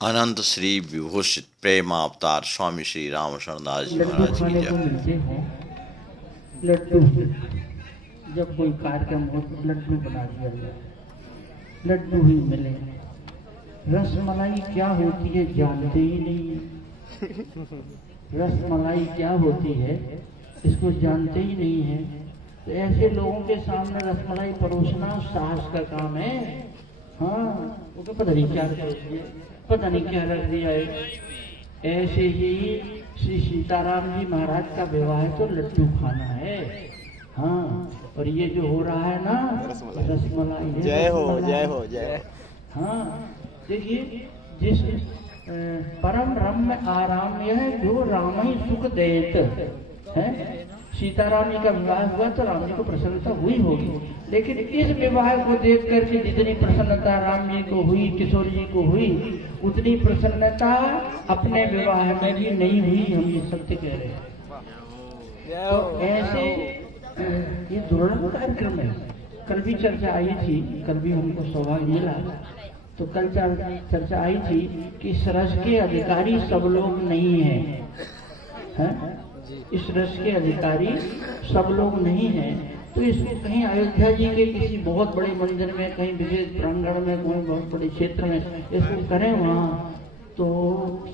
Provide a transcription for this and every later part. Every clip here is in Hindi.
अनंत श्री विभूषित प्रेम अवतार स्वामी श्री रामशरणदास जी महाराज की जय। मिलते हैं लड्डू, जब कोई कार्यक्रम हो तो लड्डू बना दिया जाए, लड्डू ही मिले। रसमलाई क्या होती है जानते ही नहीं, रसमलाई क्या होती है इसको जानते ही नहीं है। तो ऐसे लोगों के सामने रसमलाई परोसना साहस का काम है। हाँ, वो तो पता नहीं क्या कर दिया, पता नहीं क्या रख दिया है। ऐसे ही श्री सीताराम जी महाराज का विवाह है तो लड्डू खाना है। हाँ, और ये जो हो रहा है ना रसमलाई है। जय हो जय हो जय। हाँ, देखिए जिस परम रम्य आराम यह जो राम ही सुख देत है। सीताराम जी का विवाह हुआ तो राम जी को प्रसन्नता हुई होगी, लेकिन इस विवाह को देख करके जितनी प्रसन्नता राम जी को हुई, किशोर जी को हुई, उतनी प्रसन्नता अपने विवाह में भी नहीं हुई। हम ये सत्य कह रहे हैं। तो ऐसे ये दुर्लभ कार्यक्रम है। कल भी चर्चा आई थी, कल भी हमको सौभाग्य मिला, तो कल चर्चा आई थी कि इस रस के अधिकारी सब लोग नहीं हैं। इस रस के अधिकारी सब लोग नहीं हैं। तो इसको कहीं अयोध्या जी के किसी बहुत बड़े मंदिर में, कहीं विशेष प्रांगण में, कोई बहुत बड़े क्षेत्र में इसको करें वहाँ, तो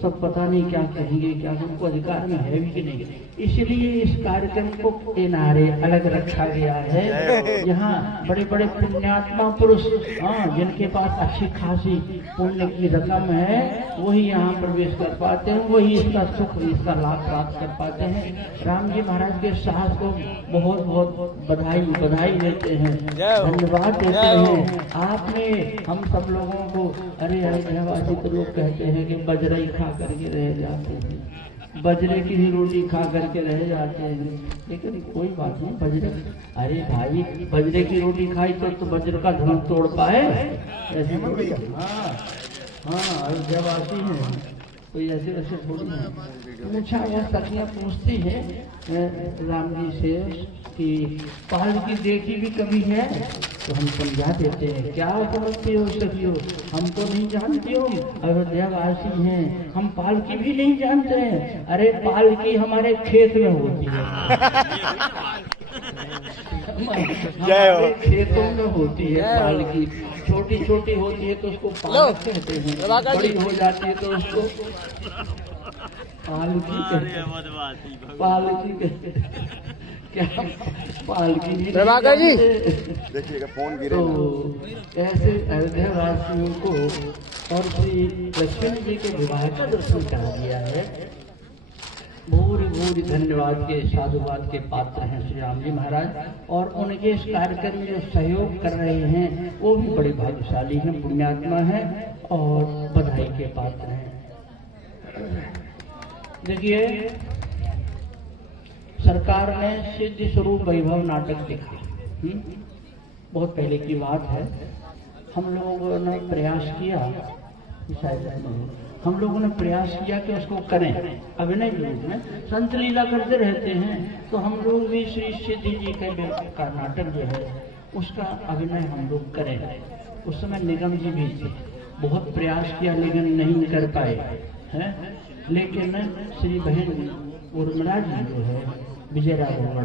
सब पता नहीं क्या कहेंगे, क्या उनको अधिकार में है भी कि नहीं। इसलिए इस कार्यक्रम को किनारे अलग रखा गया है। यहाँ बड़े बड़े पुण्यात्मा पुरुष, हाँ, जिनके पास अच्छी खासी पुण्य की रकम है, वही यहाँ प्रवेश कर पाते हैं, वही इसका सुख, इसका लाभ प्राप्त कर पाते हैं। राम जी महाराज के साहस को बहुत बहुत बधाई देते हैं, धन्यवाद देते हैं। आपने हम सब लोगों को, अरे अयोध्यावासी तो लोग कहते हैं कि बजरा ही खा करके रह जाते हैं, बजरे की ही रोटी खा करके रह जाते हैं, लेकिन कोई बात नहीं। बजरे, अरे भाई, बजरे की रोटी खाई तो बज्र का धुआं तोड़ पाए ऐसे। हाँ, अयोध्यावासी हैं, कोई ऐसे ऐसे थोड़ी है। अच्छा, यह सखियाँ पूछती है राम जी से कि पालकी देखी भी कभी है? तो हम समझा देते हैं, क्या समझते हो सखियों, हम तो नहीं जानते हो, अयोध्यावासी हैं, हम पालकी भी नहीं जानते हैं। अरे पालकी हमारे खेत में होती है, हमारे खेतों में होती है पालकी। छोटी छोटी होती है तो उसको पालक कहते हैं, बड़ी हो जाती है तो उसको पालकी कहते हैं। पालकी कहते हैं, क्या पालकी भी प्रभाकर जी देखिएगा फोन गिरे। तो ऐसे अयोध्यावासियों को और श्री लक्ष्मण जी के विवाह का दर्शन करा दिया है। भूरी भूरी धन्यवाद के, साधुवाद के पात्र हैं श्री राम जी महाराज, और उनके इस कार्यक्रम में जो सहयोग कर रहे हैं वो भी बड़े भाग्यशाली हैं, पुण्यात्मा हैं और बधाई के पात्र हैं। देखिए, सरकार ने सिद्ध स्वरूप वैभव नाटक दिखा, बहुत पहले की बात है। हम लोगों ने प्रयास किया, शायद हम लोगों ने प्रयास किया कि उसको करें अभिनय के रूप में। संत लीला करते रहते हैं, तो हम लोग भी श्री सिद्धि जी का नाटक जो है उसका अभिनय हम लोग करें। उस समय निगम जी भी थे, बहुत प्रयास किया लेकिन नहीं कर पाए हैं। लेकिन श्री बहन उर्मिला जी जो है विजयराघव,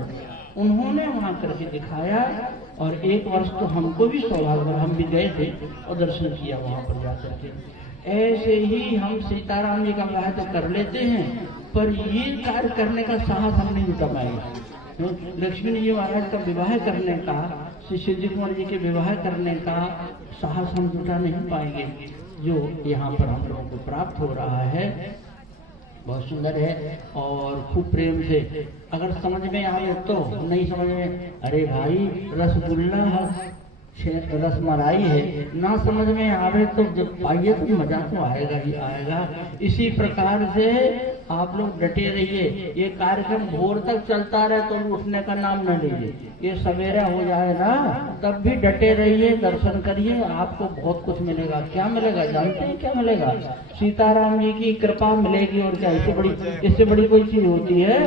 उन्होंने वहाँ करके दिखाया, और एक वर्ष तो हमको भी सौभाग्य, हम भी गए थे और दर्शन किया वहाँ पर जाकर के। ऐसे ही हम सीताराम जी का विवाह तो कर लेते हैं, पर ये कार्य करने का साहस हम नहीं जुटा पाएंगे। लक्ष्मण जी महाराज का विवाह करने का, श्री शिवजी कुमार जी के विवाह करने का साहस हम जुटा नहीं पाएंगे, जो यहाँ पर हम लोगों को प्राप्त हो रहा है। बहुत सुंदर है और खूब प्रेम से, अगर समझ में आए तो, नहीं समझ में, अरे भाई रसगुल्ला रसमलाई है, ना समझ में आवे तो जब पाइए तो मजा तो आएगा ही आएगा। इसी प्रकार से आप लोग डटे रहिए। ये कार्यक्रम भोर तक चलता रहे तो उठने का नाम न लीजिए, ये सवेरा हो जाए ना तब भी डटे रहिए, दर्शन करिए, आपको बहुत कुछ मिलेगा। क्या मिलेगा जानते हैं? क्या मिलेगा? सीताराम जी की कृपा मिलेगी, और क्या इससे बड़ी कोई चीज होती है?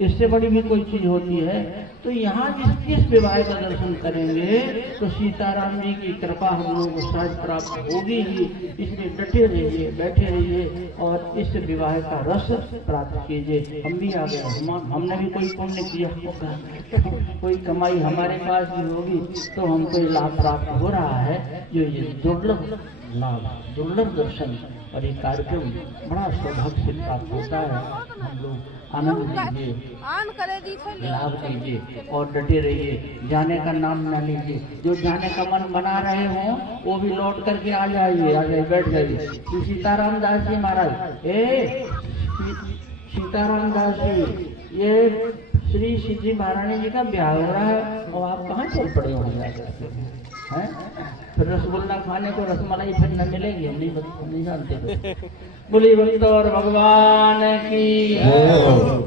इससे बड़ी भी कोई चीज होती है। तो यहाँ जिस विवाह का दर्शन करेंगे तो सीताराम जी की कृपा हम लोगों को शायद प्राप्त होगी ही। इसलिए डटे रहिए, बैठे रहिए और इस विवाह का रस प्राप्त कीजिए। हम भी आ गए, हमने भी कोई पुण्य किया होगा, कोई कमाई हमारे पास भी होगी तो हमको ये लाभ प्राप्त हो रहा है। जो ये दुर्लभ लाभ, दुर्लभ दर्शन और ये कार्यक्रम बड़ा सौभाग्य से प्राप्त होता है। हम लोग आनंद लीजिए, लाभ लीजिए और डटे रहिए। जाने का नाम न लीजिए। जो जाने का मन बना रहे हों वो भी लौट करके आ जाइए, बैठ जाइए। सीताराम दास जी महाराज, सीताराम दास जी, ये श्री सिद्धि महारानी जी का ब्याह हो रहा है और आप कहाँ चल पड़े होंगे? हैं? फिर रसगुल्ला खाने को रसमलाई फिर न मिलेगी, हम नहीं जानते। बोली बंदौर भगवान की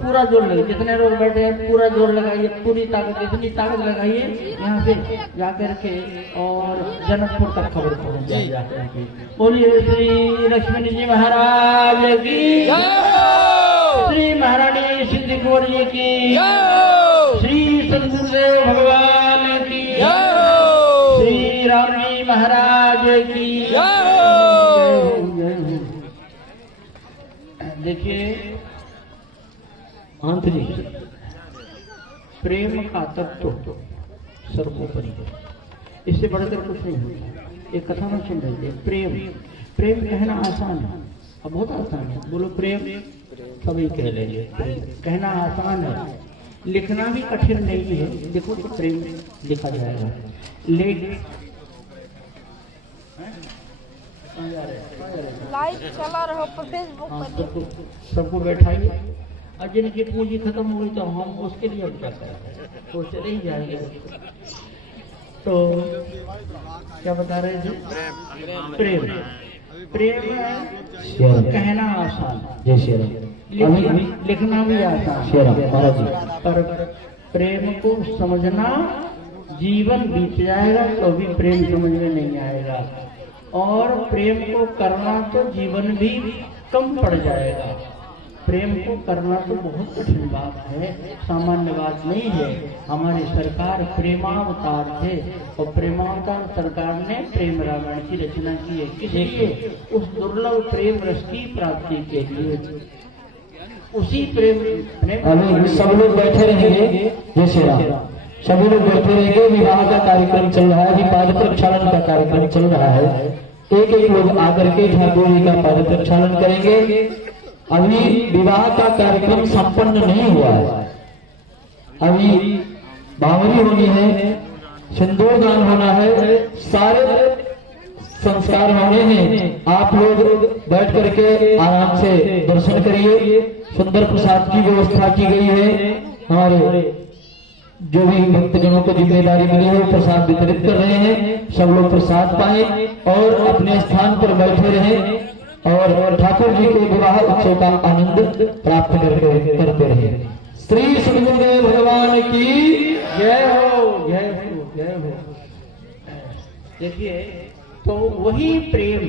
पूरा जोर लगे। जितने लोग बैठे हैं पूरा जोर लगाइए, पूरी ताकत, इतनी ताकत लगाइए यहाँ से जाकर के और जनकपुर तक खबर पहुँच जाए। बोलिए श्री लक्ष्मण जी महाराज की, श्री महारानी सिद्धि कुंवर जी की, श्री सदगुरुदेव भगवान की, श्री राम जी महाराज की। देखिए आंतरी प्रेम का तत्व तो सर्वोपरि है, इससे बढ़कर कुछ नहीं होता। एक कथा में सुन रही है, प्रेम, प्रेम कहना आसान है, अब बहुत आसान है। बोलो प्रेम, सभी कह लेंगे। कहना आसान है, लिखना भी कठिन नहीं है। देखो तो प्रेम लिखा जाएगा, लाइव चला रहा पर फेसबुक पर सबको बैठाइए। और जिनकी पूंजी खत्म हो गई तो हम उसके लिए क्या करें, तो चले ही जाएंगे। तो क्या बता रहे थे? प्रेम, प्रेम कहना आसान, लिखना भी आसान, पर प्रेम को समझना जीवन बीत जाएगा तो भी प्रेम समझ में नहीं आएगा। और प्रेम को करना तो जीवन भी कम पड़ जाएगा। प्रेम को करना तो बहुत कठिन बात है, सामान्य बात नहीं है। हमारी सरकार प्रेमावतार थे और प्रेमावतार सरकार ने प्रेम रामायण की रचना की है। किस लिए? उस दुर्लभ प्रेम रस की प्राप्ति के लिए। उसी प्रेम सब लोग बैठे रहेंगे, जय श्री राम। सभी लोग बैठे रहेंगे। विवाह का कार्यक्रम चल रहा है, अभी पाद प्रक्षालन का कार्यक्रम चल रहा है। एक एक लोग आकर के ठाकुर जी का पाद प्रक्षालन करेंगे। अभी विवाह का कार्यक्रम संपन्न नहीं हुआ है, अभी बावरी होनी है, सिंदूर दान होना है, सारे संस्कार होने हैं। आप लोग बैठ करके आराम से दर्शन करिए। सुंदर प्रसाद की व्यवस्था की गई है। हमारे जो भी भक्तजनों को जिम्मेदारी मिली है प्रसाद वितरित कर रहे हैं। सब लोग प्रसाद पाएं और अपने स्थान पर बैठे रहें और ठाकुर जी के विवाह उत्सव का आनंद प्राप्त करते रहें। श्री सदगुरुदेव भगवान की जय हो, जय हो, जय हो। देखिए तो वही प्रेम,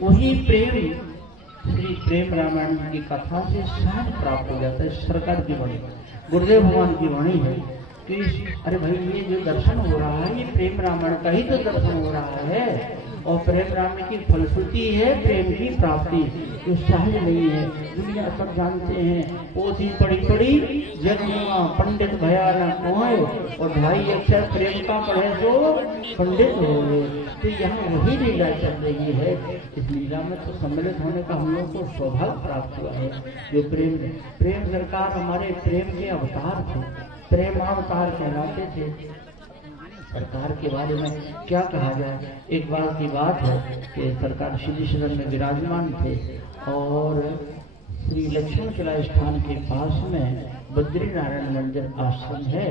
वही प्रेम श्री प्रेम रामायण की कथा से सहज प्राप्त हो जाता है। सरकार की वाणी, गुरुदेव भगवान की वाणी है कि अरे भाई ये जो दर्शन हो रहा है ये प्रेम रामायण का ही तो दर्शन हो रहा है। और प्रेम रामायण की फलश्रुति है प्रेम की प्राप्ति, जो सहज नहीं है। दुनिया सब जानते हैं, पोथी पढ़ी पढ़ी जगमुआ पंडित भया न कोय, और ढाई अक्षर प्रेम का पढ़े तो पंडित हो गए। तो यहाँ वही लीला चल रही है। इस लीला में तो सम्मिलित होने का हम लोग को सौभाग्य प्राप्त हुआ है। जो प्रेम सरकार हमारे प्रेम के अवतार थे, प्रेमावतार कहलाते थे। सरकार के बारे में क्या कहा जाए। एक बार की बात है कि सरकार श्री सदन में विराजमान थे और श्री लक्ष्मण किला स्थान के पास में बद्री नारायण मंदिर आश्रम है।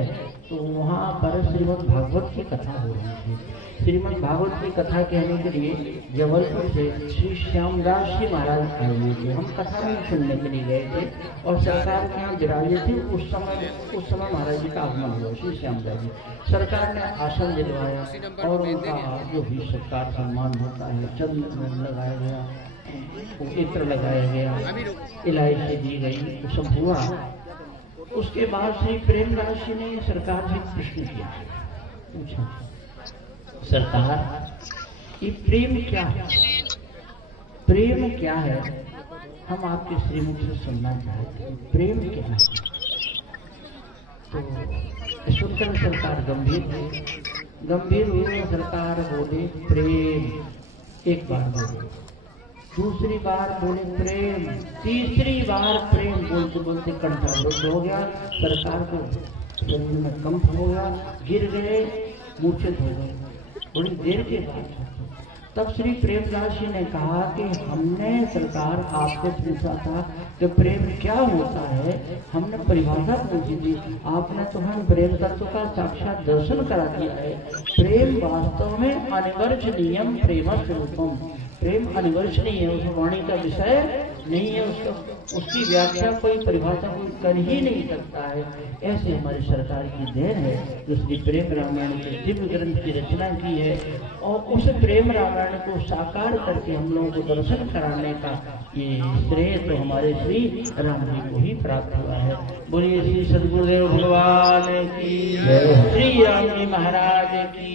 तो वहाँ पर श्रीमद् भागवत की कथा हो रही थी। श्रीमद् भागवत की कथा कहने के लिए जबलपुर से श्री श्यामदास जी महाराज आए हुए थे। हम कथा में सुनने के लिए गए थे और सरकार के यहाँ विराजे थे। उस समय महाराज जी का आगमन हुआ, श्री श्यामदास जी। सरकार ने आसन दिलवाया और उनका जो भी सरकार सम्मान होता है चंद्र लगाया गया वो इत्र लगाया गया, इलायची दी गई, वो सब हुआ। उसके बाद श्री प्रेमदास जी ने सरकार से प्रश्न किया, पूछा, सरकार ये प्रेम क्या है? प्रेम क्या है? हम आपके श्रीमुख से सुनना चाहते हैं, प्रेम क्या है? तो सुनकर सरकार गंभीर हुए। सरकार बोले प्रेम, एक बार बोले, दूसरी बार बोले प्रेम, तीसरी बार प्रेम बोलते बोलते कंठालुब्ध हो गया। सरकार को शरीर में कंप हो गया, गिर गए, मूर्छित हो गए। बड़ी देर के बाद तब श्री प्रेमदास जी ने कहा कि हमने सरकार आपसे पूछा था कि प्रेम क्या होता है, हमने परिभाषा पूछी थी, आपने तो हम प्रेम तत्व का साक्षात दर्शन करा दिया है। प्रेम वास्तव में अनिवर्चनीयम प्रेम स्वरूपम, प्रेम अनिवर्चनीय है, उस वाणी का विषय नहीं है, उसकी व्याख्या कोई परिभाषा कोई कर ही नहीं सकता है। ऐसे हमारी सरकार की देन है जो श्री प्रेम रामायण के दिव्य ग्रंथ की रचना की है, और उस प्रेम रामायण को साकार करके हम लोगों को दर्शन कराने का ये श्रेय तो हमारे श्री राम जी को ही प्राप्त हुआ है। बोलिए श्री सद्गुरुदेव भगवान की, श्री राम जी महाराज की।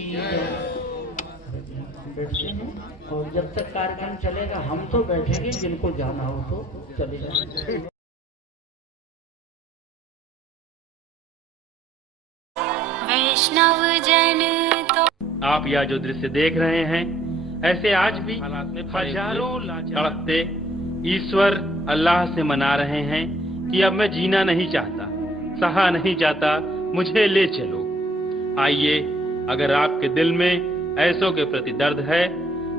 बैठते हैं और जब तक कार्यक्रम चलेगा हम तो बैठेंगे, जिनको जाना हो तो चले जाएंगे। वैष्णव जन तो आप यह जो दृश्य देख रहे हैं, ऐसे आज भी हजारों तड़पते ईश्वर अल्लाह से मना रहे हैं कि अब मैं जीना नहीं चाहता, सहा नहीं जाता, मुझे ले चलो। आइए, अगर आपके दिल में ऐसों के प्रति दर्द है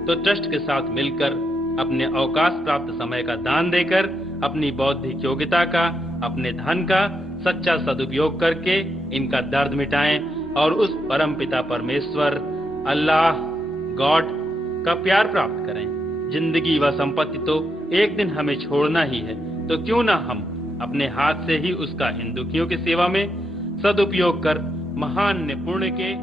तो ट्रस्ट के साथ मिलकर अपने अवकाश प्राप्त समय का दान देकर अपनी बौद्धिक योग्यता का, अपने धन का सच्चा सदुपयोग करके इनका दर्द मिटाएं और उस परम पिता परमेश्वर अल्लाह गॉड का प्यार प्राप्त करें। जिंदगी व संपत्ति तो एक दिन हमें छोड़ना ही है, तो क्यों ना हम अपने हाथ से ही उसका इन दुखियों की सेवा में सदुपयोग कर महान पुण्य के